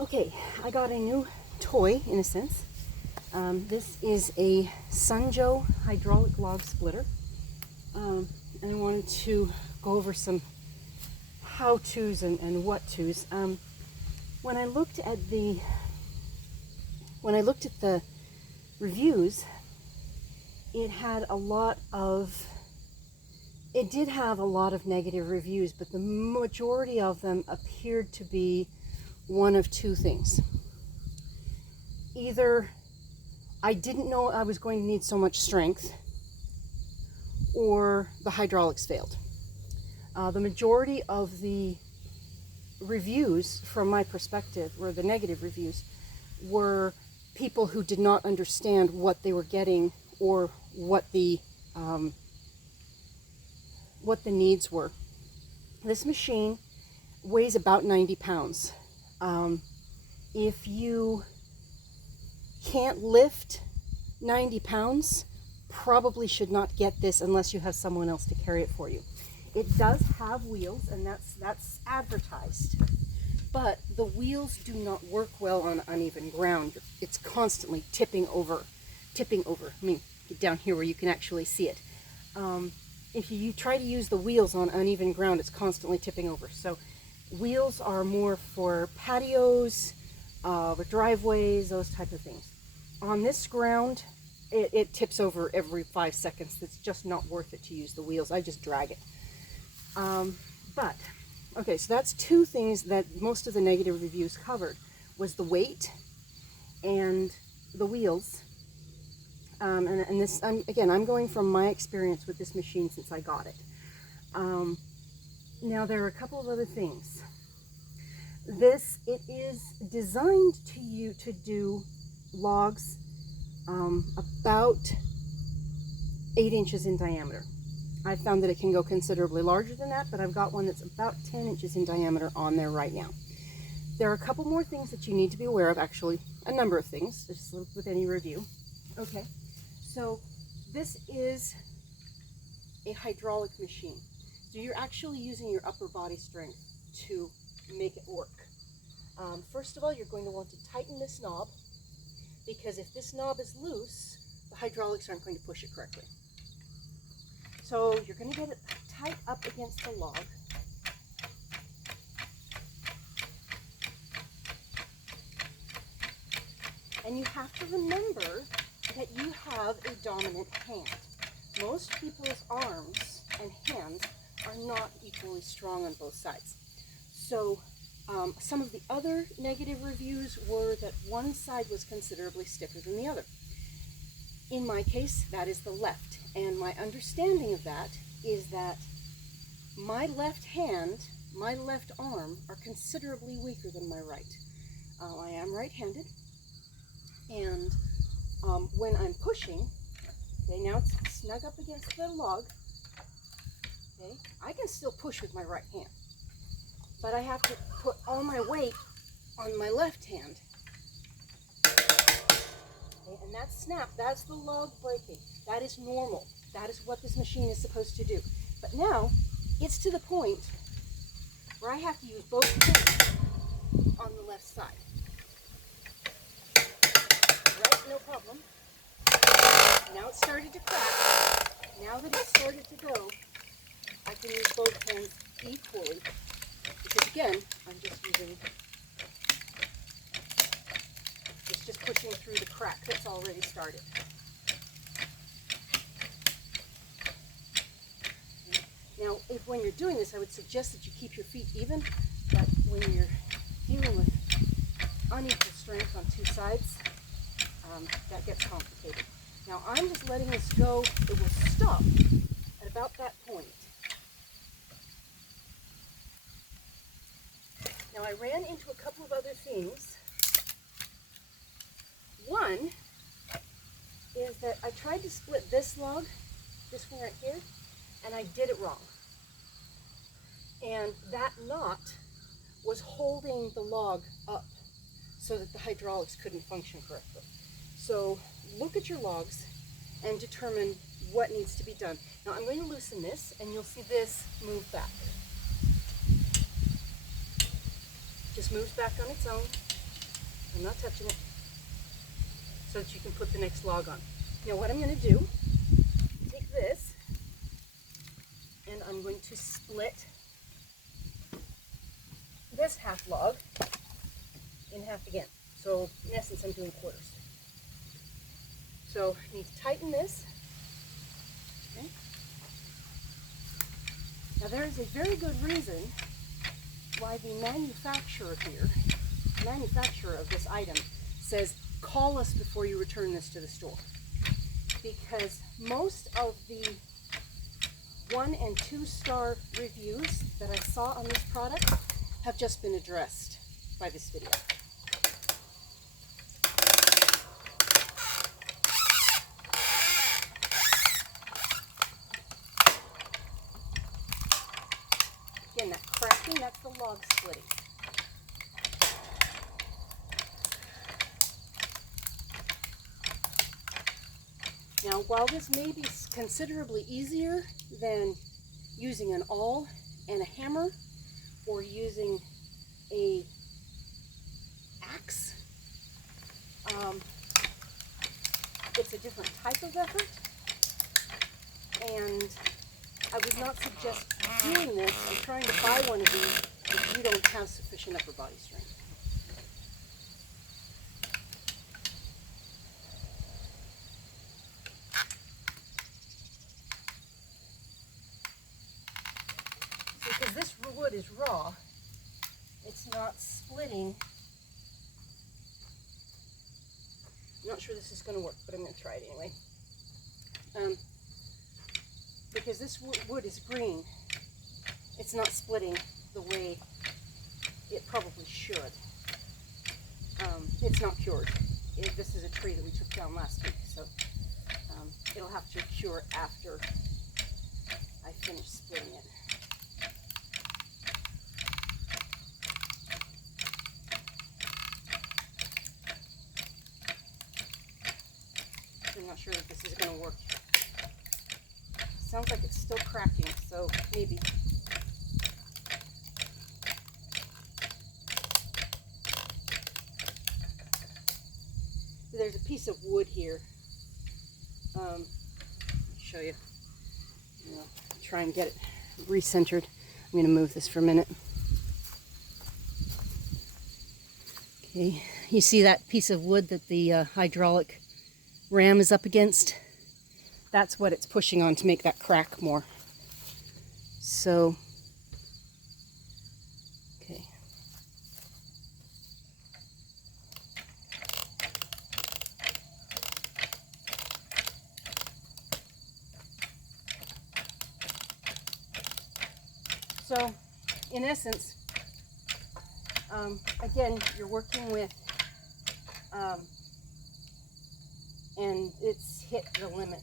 Okay, I got a new toy in a sense. This is a Sunjo hydraulic log splitter. And I wanted to go over some how-tos and what-tos. When I looked at the reviews, it did have a lot of negative reviews, but the majority of them appeared to be one of two things. Either I didn't know I was going to need so much strength, or the hydraulics failed. The majority of the reviews, from my perspective, or the negative reviews, were people who did not understand what they were getting or what the needs were. This machine weighs about 90 pounds. If you can't lift 90 pounds, probably should not get this unless you have someone else to carry it for you. It does have wheels, and that's advertised, but the wheels do not work well on uneven ground. It's constantly tipping over. Let me get down here where you can actually see it. If you try to use the wheels on uneven ground, it's constantly tipping over. So wheels are more for patios, driveways, those type of things. On this ground, it tips over every 5 seconds. It's just not worth it to use the wheels. I just drag it. Okay, so that's two things that most of the negative reviews covered, was the weight and the wheels. And this, I'm going from my experience with this machine since I got it. Now there are a couple of other things. It is designed to do logs about 8 inches in diameter. I found that it can go considerably larger than that, but I've got one that's about 10 inches in diameter on there right now. There are a couple more things that you need to be aware of, actually, a number of things, just with any review. Okay, so this is a hydraulic machine. So you're actually using your upper body strength to make it work. First of all, you're going to want to tighten this knob, because if this knob is loose, the hydraulics aren't going to push it correctly. So you're going to get it tight up against the log. And you have to remember that you have a dominant hand. Most people's arms and hands are not equally strong on both sides. So some of the other negative reviews were that one side was considerably stiffer than the other. In my case, that is the left. And my understanding of that is that my left hand, my left arm, are considerably weaker than my right. I am right-handed, and when I'm pushing, okay, now it's snug up against the log, okay, I can still push with my right hand, but I have to put all my weight on my left hand. Okay, and that snap, that's the log breaking. That is normal. That is what this machine is supposed to do. But now, it's to the point where I have to use both hands on the left side. Right, no problem. Now it's started to crack. Now that it's started to go, I can use both hands equally. Because again, I'm just using, it's just pushing through the crack that's already started. Now, when you're doing this, I would suggest that you keep your feet even, but when you're dealing with unequal strength on two sides, that gets complicated. Now, I'm just letting this go. It will stop at about that point. Now, I ran into a couple of other things. One is that I tried to split this log, this one right here, and I did it wrong. And that knot was holding the log up so that the hydraulics couldn't function correctly. So look at your logs and determine what needs to be done. Now I'm going to loosen this, and you'll see this move back. Just moves back on its own. I'm not touching it, so that you can put the next log on. Now what I'm going to do, take this, and I'm going to split this half log in half again. So in essence, I'm doing quarters. So I need to tighten this. Okay. Now there is a very good reason why the manufacturer here, the manufacturer of this item, says call us before you return this to the store. Because most of the 1 and 2 star reviews that I saw on this product have just been addressed by this video. Again, that cracking, that's the log splitting. Now, while this may be considerably easier than using an awl and a hammer or using a axe, it's a different type of effort, and I would not suggest doing this and trying to buy one of these if you don't have sufficient upper body strength. Because this wood is raw, it's not splitting. I'm not sure this is going to work, but I'm going to try it anyway. Because this wood is green, it's not splitting the way it probably should. It's not cured. This is a tree that we took down last week, so it'll have to cure after I finish splitting it. I'm not sure that this is going to work. Sounds like it's still cracking, so maybe. There's a piece of wood here. Let me show you. Try and get it recentered. I'm going to move this for a minute. Okay, you see that piece of wood that the hydraulic ram is up against? That's what it's pushing on to make that crack more. So, okay. So, in essence, again, you're working with, and it's hit the limit.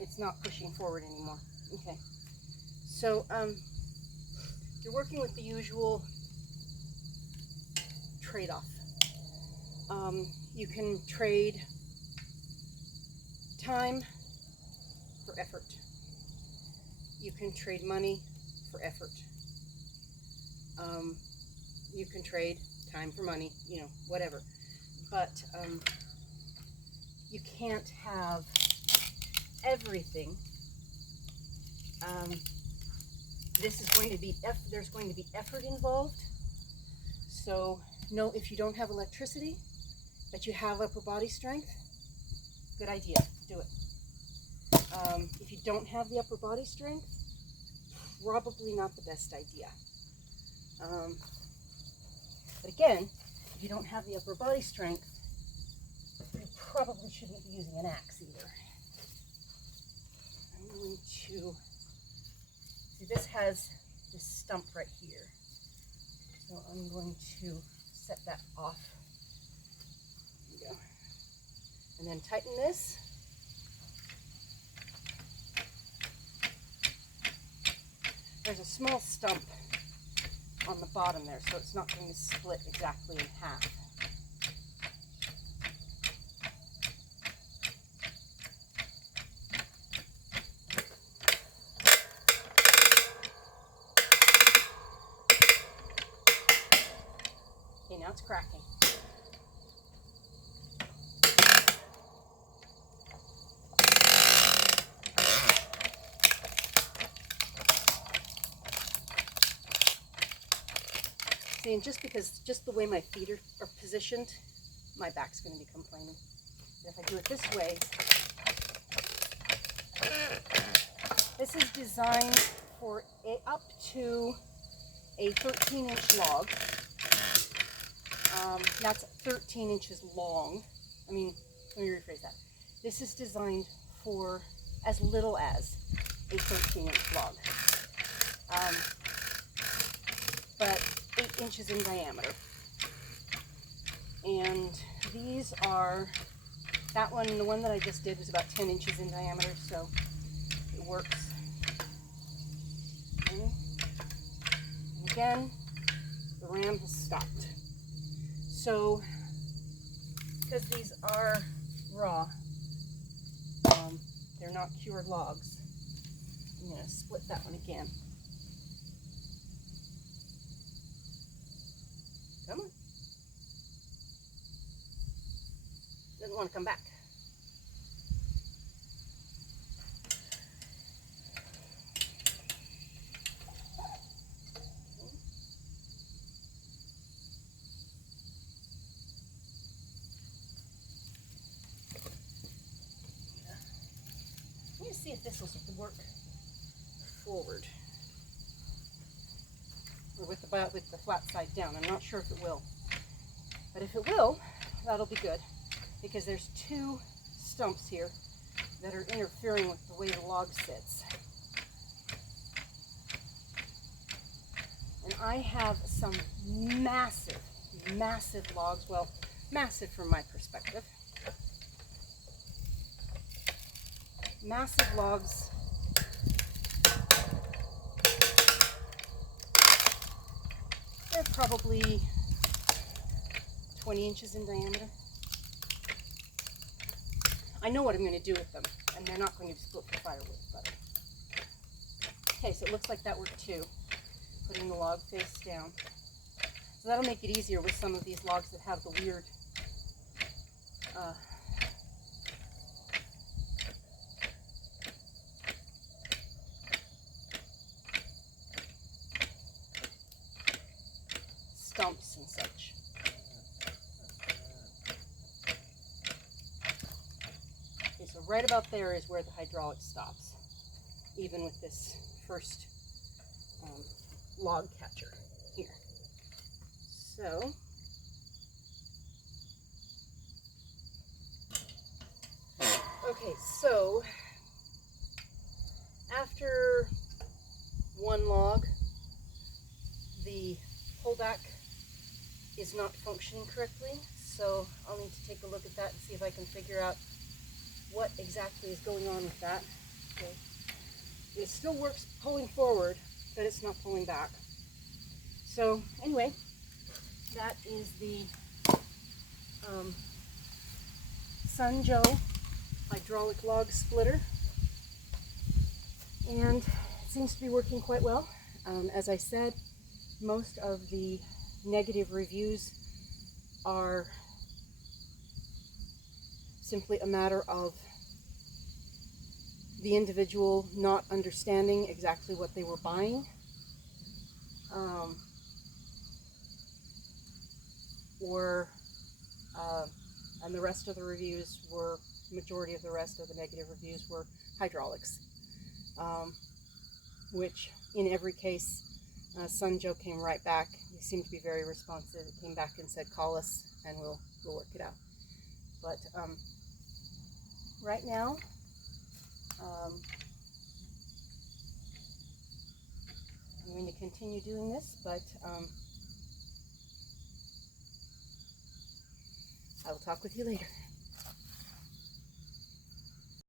It's not pushing forward anymore. Okay. So, you're working with the usual trade-off. You can trade time for effort. You can trade money for effort. You can trade time for money, whatever. But you can't have everything. This is going to be, there's going to be effort involved. So know if you don't have electricity, but you have upper body strength, good idea, do it. If you don't have the upper body strength, probably not the best idea. But again, if you don't have the upper body strength, you probably shouldn't be using an axe either. I'm going to, see, this has this stump right here. So I'm going to set that off. There we go. And then tighten this. There's a small stump on the bottom there, so it's not going to split exactly in half. Okay, now it's cracking. See, and just the way my feet are positioned, my back's going to be complaining. And if I do it this way, this is designed for up to a 13-inch log. That's 13 inches long. I mean, let me rephrase that. This is designed for as little as a 13-inch log, but 8 inches in diameter. And these are, that one, the one that I just did was about 10 inches in diameter, so it works. Okay. And again, the ram has stopped. So, because these are raw, they're not cured logs, I'm going to split that one again. Come on. Doesn't want to come back. Let me see if this will work forward, or with the flat side down. I'm not sure if it will, but if it will, that'll be good, because there's two stumps here that are interfering with the way the log sits. And I have some massive, massive logs, well, massive from my perspective. Massive logs. They're probably 20 inches in diameter. I know what I'm going to do with them, and they're not going to be split for firewood. But okay, so it looks like that worked too. Putting the log face down. So that'll make it easier with some of these logs that have the weird stumps and such. Okay, so right about there is where the hydraulic stops, even with this first log catcher here. So okay, so after one log, the pullback is not functioning correctly, so I'll need to take a look at that and see if I can figure out what exactly is going on with that. Okay. It still works pulling forward, but it's not pulling back. So anyway, that is the Sun Joe hydraulic log splitter, and it seems to be working quite well. As I said, most of the negative reviews are simply a matter of the individual not understanding exactly what they were buying, and the rest of the reviews were, majority of the rest of the negative reviews were hydraulics, which in every case, Sun Joe came right back. He seemed to be very responsive. It came back and said, call us and we'll work it out. But right now, I'm going to continue doing this, but I will talk with you later.